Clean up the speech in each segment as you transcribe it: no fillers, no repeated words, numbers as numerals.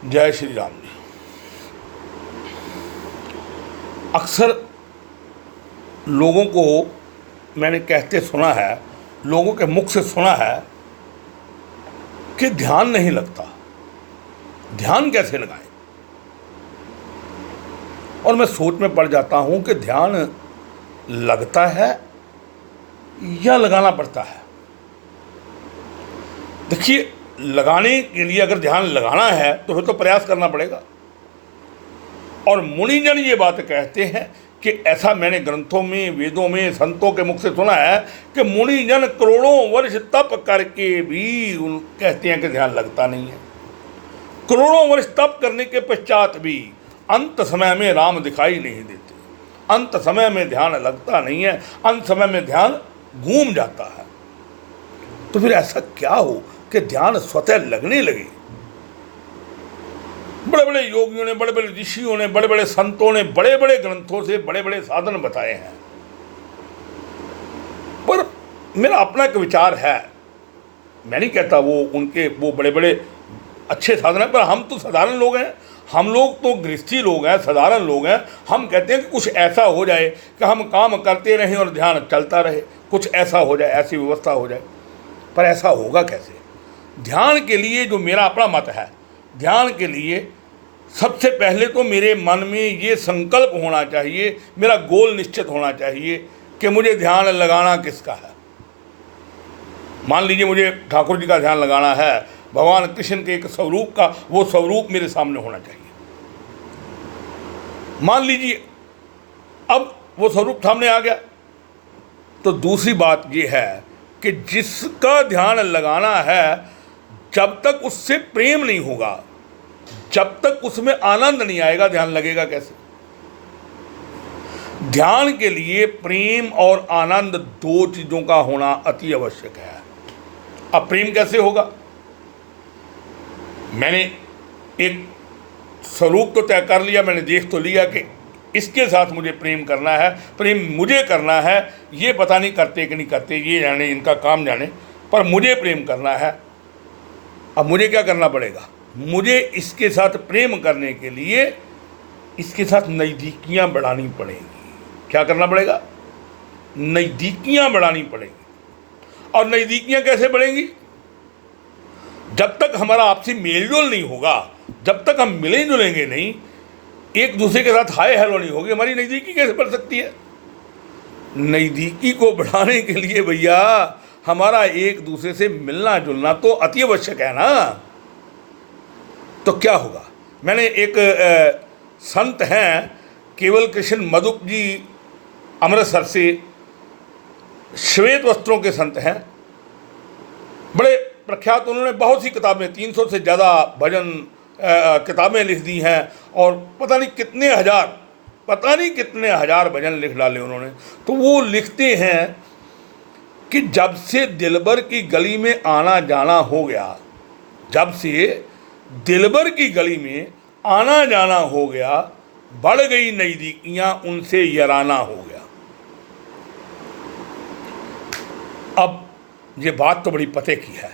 जय श्री राम जी। अक्सर लोगों को मैंने कहते सुना है, लोगों के मुख से सुना है कि ध्यान नहीं लगता, ध्यान कैसे लगाएं। और मैं सोच में पड़ जाता हूं कि ध्यान लगता है या लगाना पड़ता है। देखिए, लगाने के लिए अगर ध्यान लगाना है तो फिर तो प्रयास करना पड़ेगा। और मुनिजन ये बात कहते हैं कि ऐसा मैंने ग्रंथों में, वेदों में, संतों के मुख से सुना है कि मुनिजन करोड़ों वर्ष तप करके भी कहते हैं कि ध्यान लगता नहीं है। करोड़ों वर्ष तप करने के पश्चात भी अंत समय में राम दिखाई नहीं देते, अंत समय में ध्यान लगता नहीं है, अंत समय में ध्यान घूम जाता है। तो फिर ऐसा क्या हो कि ध्यान स्वतः लगने लगे। बड़े बड़े योगियों ने, बड़े बड़े ऋषियों ने, बड़े बड़े संतों ने बड़े बड़े ग्रंथों से बड़े बड़े साधन बताए हैं, पर मेरा अपना एक विचार है। मैं नहीं कहता वो बड़े बड़े अच्छे साधन हैं, पर हम तो साधारण लोग हैं, हम लोग तो गृहस्थी लोग हैं, साधारण लोग हैं। हम कहते हैं कि कुछ ऐसा हो जाए कि हम काम करते रहें और ध्यान चलता रहे, कुछ ऐसा हो जाए, ऐसी व्यवस्था हो जाए। पर ऐसा होगा कैसे? ध्यान के लिए जो मेरा अपना मत है, ध्यान के लिए सबसे पहले तो मेरे मन में ये संकल्प होना चाहिए, मेरा गोल निश्चित होना चाहिए कि मुझे ध्यान लगाना किसका है। मान लीजिए मुझे ठाकुर जी का ध्यान लगाना है, भगवान कृष्ण के एक स्वरूप का, वो स्वरूप मेरे सामने होना चाहिए। मान लीजिए अब वो स्वरूप सामने आ गया, तो दूसरी बात ये है कि जिसका ध्यान लगाना है, जब तक उससे प्रेम नहीं होगा, जब तक उसमें आनंद नहीं आएगा, ध्यान लगेगा कैसे? ध्यान के लिए प्रेम और आनंद दो चीजों का होना अति आवश्यक है। अब प्रेम कैसे होगा? मैंने एक स्वरूप तो तय कर लिया, मैंने देख तो लिया कि इसके साथ मुझे प्रेम करना है, प्रेम मुझे करना है। ये पता नहीं करते कि नहीं करते, ये जाने, इनका काम जाने, पर मुझे प्रेम करना है। अब मुझे क्या करना पड़ेगा? मुझे इसके साथ प्रेम करने के लिए इसके साथ नज़दीकियाँ बढ़ानी पड़ेंगी। क्या करना पड़ेगा? नज़दीकियाँ बढ़ानी पड़ेंगी। और नज़दीकियाँ कैसे बढ़ेंगी? जब तक हमारा आपसी मेलजोल नहीं होगा, जब तक हम मिले जुलेंगे नहीं, एक दूसरे के साथ हाय हेलो नहीं होगी, हमारी नज़दीकी कैसे बढ़ सकती है? नज़दीकी को बढ़ाने के लिए भैया हमारा एक दूसरे से मिलना जुलना तो अति आवश्यक है ना। तो क्या होगा? मैंने एक संत हैं, केवल कृष्ण मधुप जी, अमृतसर से, श्वेत वस्त्रों के संत हैं, बड़े प्रख्यात। उन्होंने बहुत सी किताबें, 300 से ज़्यादा भजन किताबें लिख दी हैं, और पता नहीं कितने हजार भजन लिख डाले उन्होंने। तो वो लिखते हैं कि जब से दिलबर की गली में आना जाना हो गया, जब से दिलबर की गली में आना जाना हो गया, बढ़ गई नज़दीकियाँ, उनसे यराना हो गया। अब ये बात तो बड़ी पते की है।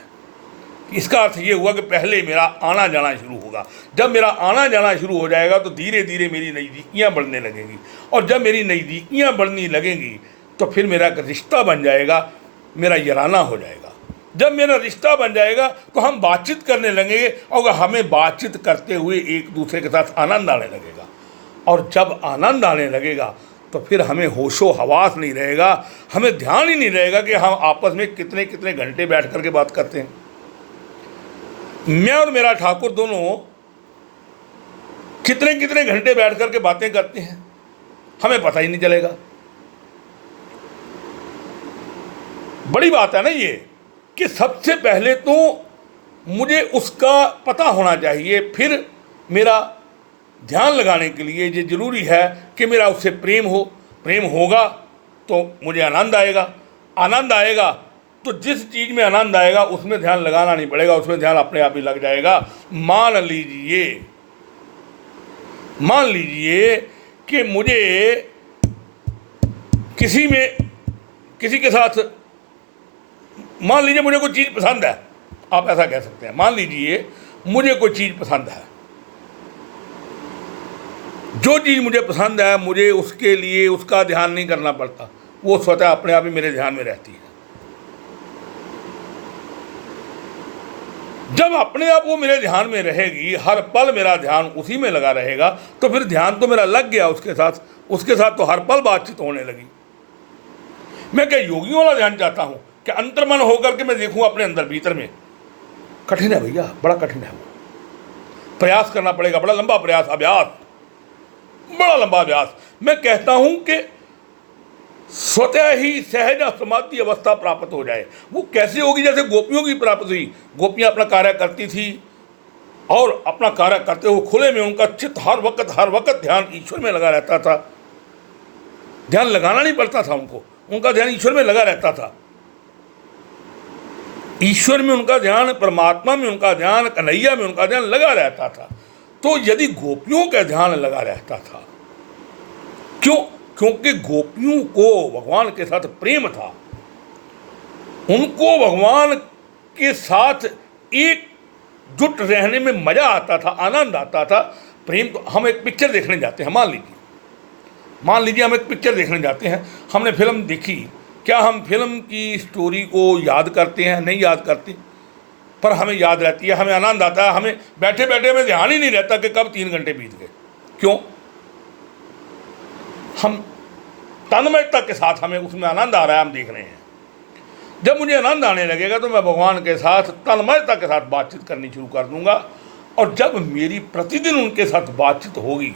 इसका अर्थ ये हुआ कि पहले मेरा आना जाना शुरू होगा। जब मेरा आना जाना शुरू हो जाएगा तो धीरे धीरे मेरी नज़दीकियाँ बढ़ने लगेंगी, और जब मेरी नज़दीकियाँ बढ़ने लगेंगी तो फिर मेरा एक रिश्ता बन जाएगा, मेरा यराना हो जाएगा। जब मेरा रिश्ता बन जाएगा तो हम बातचीत करने लगेंगे, और हमें बातचीत करते हुए एक दूसरे के साथ आनंद आने लगेगा। और जब आनंद आने लगेगा तो फिर हमें होशो हवास नहीं रहेगा, हमें ध्यान ही नहीं रहेगा कि हम आपस में कितने कितने घंटे बैठ करके बात करते हैं। मैं और मेरा ठाकुर दोनों कितने कितने घंटे बैठ करके बातें करते हैं, हमें पता ही नहीं चलेगा। बड़ी बात है ना ये, कि सबसे पहले तो मुझे उसका पता होना चाहिए, फिर मेरा ध्यान लगाने के लिए ये जरूरी है कि मेरा उससे प्रेम हो। प्रेम होगा तो मुझे आनंद आएगा, आनंद आएगा तो जिस चीज़ में आनंद आएगा उसमें ध्यान लगाना नहीं पड़ेगा, उसमें ध्यान अपने आप ही लग जाएगा। मान लीजिए कि मुझे किसी के साथ, मान लीजिए मुझे कोई चीज़ पसंद है, आप ऐसा कह सकते हैं, मान लीजिए मुझे कोई चीज़ पसंद है, जो चीज़ मुझे पसंद है मुझे उसके लिए उसका ध्यान नहीं करना पड़ता, वो स्वतः अपने आप ही मेरे ध्यान में रहती है। जब अपने आप वो मेरे ध्यान में रहेगी, हर पल मेरा ध्यान उसी में लगा रहेगा, तो फिर ध्यान तो मेरा लग गया उसके साथ तो हर पल बातचीत होने लगी। मैं क्या योगियों वाला ध्यान चाहता हूँ कि अंतर्मन होकर के मैं देखूँ अपने अंदर भीतर में? कठिन है भैया, बड़ा कठिन है। वो प्रयास करना पड़ेगा, बड़ा लंबा प्रयास, अभ्यास, बड़ा लंबा अभ्यास। मैं कहता हूँ कि स्वतः ही सहज समाधि अवस्था प्राप्त हो जाए। वो कैसे होगी? जैसे गोपियों की प्राप्त हुई। गोपियाँ अपना कार्य करती थी और अपना कार्य करते हुए खुले में उनका चित्त हर वक्त ध्यान ईश्वर में लगा रहता था। ध्यान लगाना नहीं पड़ता था उनको, उनका ध्यान ईश्वर में लगा रहता था। ईश्वर में उनका ध्यान, परमात्मा में उनका ध्यान, कन्हैया में उनका ध्यान लगा रहता था। तो यदि गोपियों का ध्यान लगा रहता था, क्यों? क्योंकि गोपियों को भगवान के साथ प्रेम था, उनको भगवान के साथ एकजुट रहने में मजा आता था, आनंद आता था। प्रेम तो हम एक पिक्चर देखने जाते हैं, मान लीजिए हम एक पिक्चर देखने जाते हैं, हमने फिल्म देखी, क्या हम फिल्म की स्टोरी को याद करते हैं? नहीं याद करते, पर हमें याद रहती है, हमें आनंद आता है, हमें बैठे बैठे हमें ध्यान ही नहीं रहता कि कब 3 घंटे बीत गए। क्यों? हम तन्मयता के साथ, हमें उसमें आनंद आ रहा है, हम देख रहे हैं। जब मुझे आनंद आने लगेगा तो मैं भगवान के साथ तन्मयता के साथ बातचीत करनी शुरू कर दूंगा। और जब मेरी प्रतिदिन उनके साथ बातचीत होगी,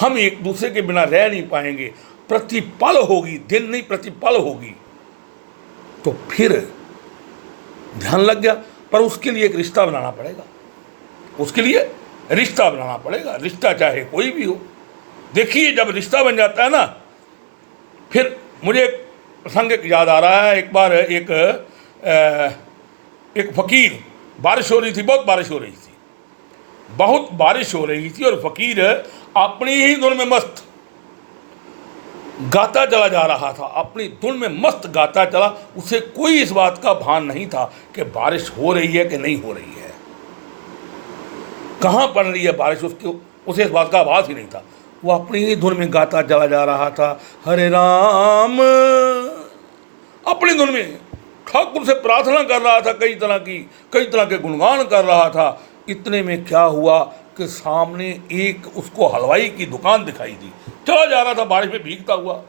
हम एक दूसरे के बिना रह नहीं पाएंगे, प्रतिपल होगी, दिन नहीं प्रतिपल होगी, तो फिर ध्यान लग गया। पर उसके लिए एक रिश्ता बनाना पड़ेगा, उसके लिए रिश्ता बनाना पड़ेगा, रिश्ता चाहे कोई भी हो। देखिए जब रिश्ता बन जाता है ना, फिर मुझे एक प्रसंग याद आ रहा है। एक बार एक फकीर, बारिश हो रही थी, बहुत बारिश हो रही थी और फकीर अपनी ही धुन में मस्त गाता चला जा रहा था, अपनी धुन में मस्त गाता चला। उसे कोई इस बात का भान नहीं था कि बारिश हो रही है कि नहीं हो रही है, कहाँ पड़ रही है बारिश, उसे इस बात का आभास ही नहीं था। वो अपनी ही धुन में गाता चला जा रहा था, हरे राम, अपनी धुन में ठाकुर से प्रार्थना कर रहा था, कई तरह के गुणगान कर रहा था। इतने में क्या हुआ कि सामने एक उसको हलवाई की दुकान दिखाई दी। चला जा रहा था बारिश में भीगता हुआ,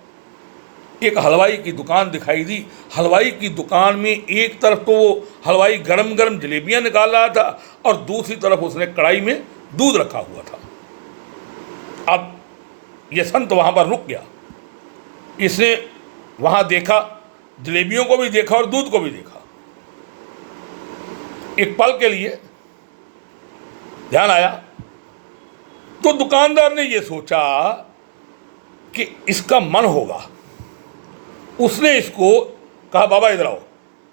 एक हलवाई की दुकान दिखाई दी। हलवाई की दुकान में एक तरफ तो वो हलवाई गरम गरम जलेबियां निकाल रहा था और दूसरी तरफ उसने कढ़ाई में दूध रखा हुआ था। अब ये संत वहाँ पर रुक गया, इसने वहाँ देखा, जलेबियों को भी देखा और दूध को भी देखा। एक पल के लिए ध्यान आया तो दुकानदार ने ये सोचा कि इसका मन होगा। उसने इसको कहा, बाबा इधर आओ,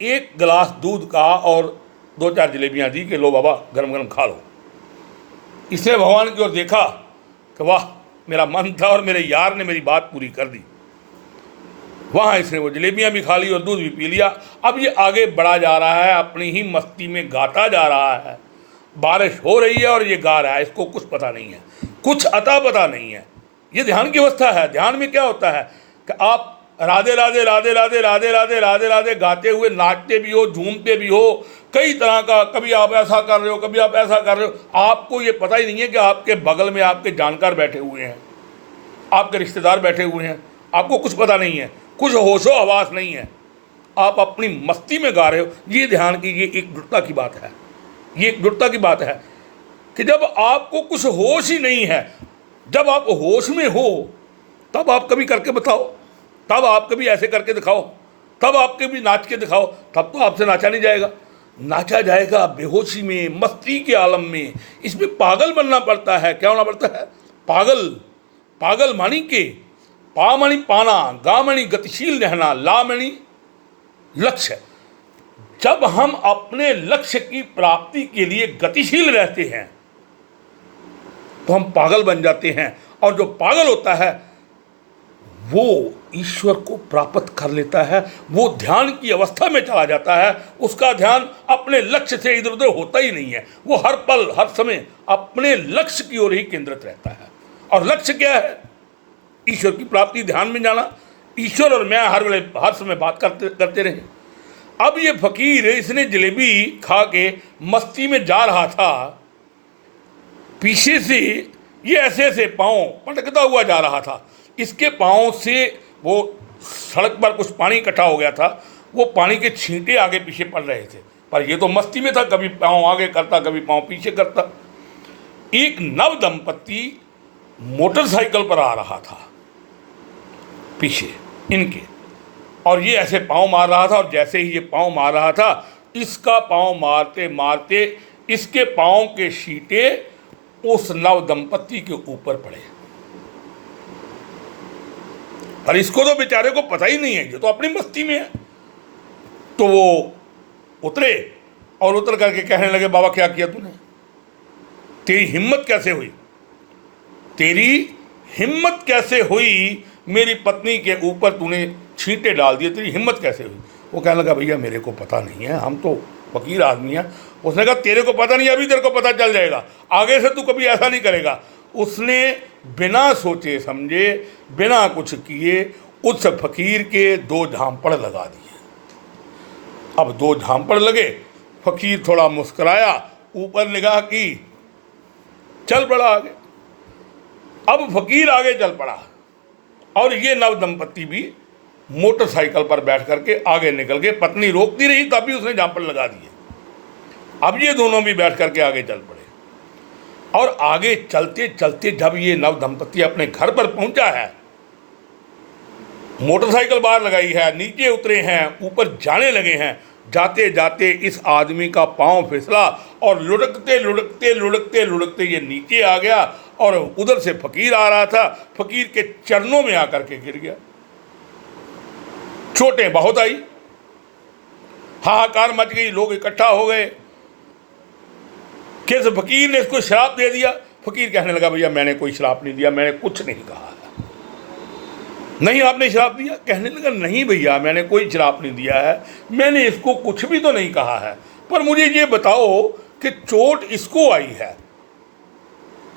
एक गिलास दूध का और 2-4 जलेबियां दी कि लो बाबा गरम गरम खा लो। इसने भगवान की ओर देखा कि वाह, मेरा मन था और मेरे यार ने मेरी बात पूरी कर दी। वहाँ इसने वो जलेबियां भी खा ली और दूध भी पी लिया। अब ये आगे बढ़ा जा रहा है, अपनी ही मस्ती में गाता जा रहा है। बारिश हो रही है और ये गा रहा है, इसको कुछ पता नहीं है, कुछ अता पता नहीं है। ये ध्यान की अवस्था है। ध्यान में क्या होता है कि आप राधे राधे राधे राधे राधे राधे राधे राधे गाते हुए नाचते भी हो, झूमते भी हो, कई तरह का, कभी आप ऐसा कर रहे हो, कभी आप ऐसा कर रहे हो। आपको ये पता ही नहीं है कि आपके बगल में आपके जानकार बैठे हुए हैं, आपके रिश्तेदार बैठे हुए हैं, आपको कुछ पता नहीं है, कुछ होशो हवास नहीं है, आप अपनी मस्ती में गा रहे हो। ये ध्यान की ये एकजुटता की बात है, ये एकजुटता की बात है कि जब आपको कुछ होश ही नहीं है, जब आप होश में हो तब आप कभी करके बताओ, तब आप कभी ऐसे करके दिखाओ, तब आप कभी नाच के दिखाओ, तब तो आपसे नाचा नहीं जाएगा। नाचा जाएगा बेहोशी में, मस्ती के आलम में। इसमें पागल बनना पड़ता है। क्या होना पड़ता है? पागल। पागल मानी के पा मणि पाना, गा मणि गतिशील रहना, ला मणि लक्ष्य। जब हम अपने लक्ष्य की प्राप्ति के लिए गतिशील रहते हैं तो हम पागल बन जाते हैं, और जो पागल होता है वो ईश्वर को प्राप्त कर लेता है, वो ध्यान की अवस्था में चला जाता है। उसका ध्यान अपने लक्ष्य से इधर उधर होता ही नहीं है, वो हर पल हर समय अपने लक्ष्य की ओर ही केंद्रित रहता है। और लक्ष्य क्या है? ईश्वर की प्राप्ति, ध्यान में जाना। ईश्वर और मैं हर समय बात करते रहे। अब ये फकीर, इसने जलेबी खा के मस्ती में जा रहा था, पीछे से ये ऐसे ऐसे पाँव पटकता हुआ जा रहा था। इसके पाँव से वो सड़क पर कुछ पानी इकट्ठा हो गया था, वो पानी के छींटे आगे पीछे पड़ रहे थे, पर ये तो मस्ती में था, कभी पाँव आगे करता कभी पाँव पीछे करता। एक नव दंपत्ति मोटरसाइकिल पर आ रहा था पीछे इनके, और ये ऐसे पाँव मार रहा था, और जैसे ही ये पाँव मार रहा था, इसका पाँव मारते मारते इसके पाँव के छींटे उस नव दंपत्ति के ऊपर पड़े। पर इसको तो बेचारे को पता ही नहीं है, ये तो अपनी मस्ती में है। तो वो उतरे और उतर करके कहने लगे, बाबा क्या किया तूने? तेरी हिम्मत कैसे हुई? तेरी हिम्मत कैसे हुई? मेरी पत्नी के ऊपर तूने छींटे डाल दिए, तेरी हिम्मत कैसे हुई? वो कहने लगा, भैया मेरे को पता नहीं है, हम तो फकीर आदमी हैं। उसने कहा, तेरे को पता नहीं, अभी तेरे को पता चल जाएगा, आगे से तू कभी ऐसा नहीं करेगा। उसने बिना सोचे समझे, बिना कुछ किए उस फकीर के 2 झांपड़ लगा दिए। अब 2 झांपड़ लगे, फकीर थोड़ा मुस्कुराया, ऊपर निगाह की, चल पड़ा आगे। अब फकीर आगे चल पड़ा और ये नव दंपत्ति भी मोटरसाइकिल पर बैठ करके आगे निकल गए। पत्नी रोकती रही, तभी उसने झांपड़ लगा दिए। अब ये दोनों भी बैठ करके आगे चल पड़े, और आगे चलते चलते जब ये नव दंपत्ति अपने घर पर पहुंचा है, मोटरसाइकिल बाहर लगाई है, नीचे उतरे हैं, ऊपर जाने लगे हैं, जाते जाते इस आदमी का पांव फिसला और लुढ़कते लुढ़कते लुढ़कते लुढ़कते ये नीचे आ गया, और उधर से फकीर आ रहा था, फकीर के चरणों में आकर के गिर गया। चोटें बहुत आई, हाहाकार मच गई, लोग इकट्ठा हो गए कि इस फकीर ने इसको शराब दे दिया। फकीर कहने लगा, भैया मैंने कोई शराब नहीं दिया, मैंने कुछ नहीं कहा है। नहीं आपने शराब दिया? कहने लगा, नहीं भैया मैंने कोई शराब नहीं दिया है, मैंने इसको कुछ भी तो नहीं कहा है, पर मुझे ये बताओ कि चोट इसको आई है,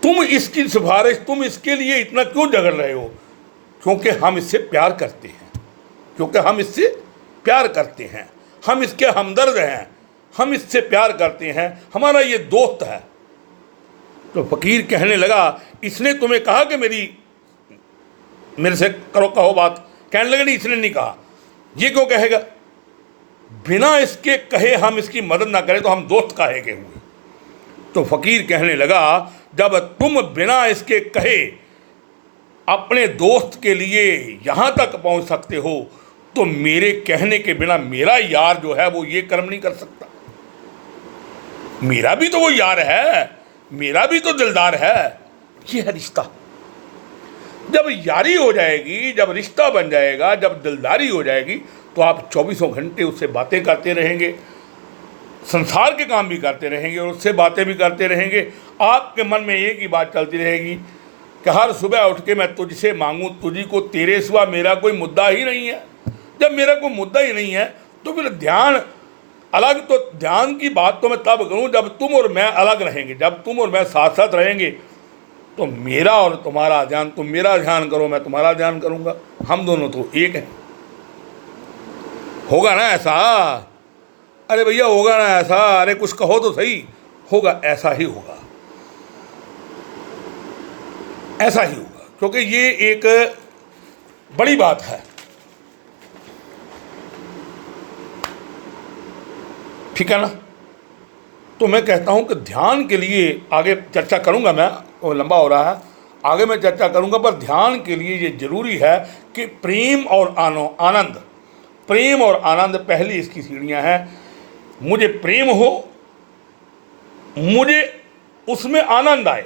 तुम इसकी सिफारिश, तुम इसके लिए इतना क्यों झगड़ रहे हो? क्योंकि हम इससे प्यार करते हैं, क्योंकि हम इससे प्यार करते हैं, हम इसके हमदर्द हैं, हम इससे प्यार करते हैं, हमारा ये दोस्त है। तो फकीर कहने लगा, इसने तुम्हें कहा कि मेरे से कहो बात? कहने लगे, नहीं इसने नहीं कहा। ये क्यों कहेगा? बिना इसके कहे हम इसकी मदद ना करें तो हम दोस्त काहे के हुए? तो फकीर कहने लगा, जब तुम बिना इसके कहे अपने दोस्त के लिए यहाँ तक पहुँच सकते हो, तो मेरे कहने के बिना मेरा यार जो है वो ये कर्म नहीं कर सकता। मेरा भी तो वो यार है, मेरा भी तो दिलदार है। ये है रिश्ता। जब यारी हो जाएगी, जब रिश्ता बन जाएगा, जब दिलदारी हो जाएगी, तो आप 24 घंटे उससे बातें करते रहेंगे, संसार के काम भी करते रहेंगे और उससे बातें भी करते रहेंगे। आपके मन में एक ही बात चलती रहेगी कि हर सुबह उठ के मैं तुझसे मांगूं तुझी को, तेरे सिवा मेरा कोई मुद्दा ही नहीं है। जब मेरा कोई मुद्दा ही नहीं है तो फिर ध्यान अलग, तो ध्यान की बात तो मैं तब करूं जब तुम और मैं अलग रहेंगे, जब तुम और मैं साथ साथ रहेंगे, तो मेरा और तुम्हारा ध्यान, तुम मेरा ध्यान करो, मैं तुम्हारा ध्यान करूंगा, हम दोनों तो एक हैं। होगा ना ऐसा? अरे भैया होगा ना ऐसा? अरे कुछ कहो तो सही। होगा, ऐसा ही होगा, ऐसा ही होगा, क्योंकि ये एक बड़ी बात है। ठीक है ना? तो मैं कहता हूं कि ध्यान के लिए आगे चर्चा करूंगा मैं, वो लंबा हो रहा है, आगे मैं चर्चा करूंगा, पर ध्यान के लिए ये जरूरी है कि प्रेम और आनंद, प्रेम और आनंद पहली इसकी सीढ़ियां हैं। मुझे प्रेम हो, मुझे उसमें आनंद आए,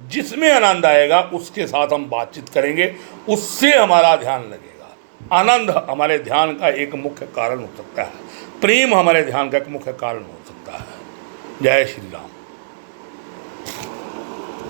जिसमें आनंद आएगा उसके साथ हम बातचीत करेंगे, उससे हमारा ध्यान लगेगा। आनंद हमारे ध्यान का एक मुख्य कारण हो सकता है, प्रेम हमारे ध्यान का एक मुख्य कारण हो सकता है। जय श्री राम।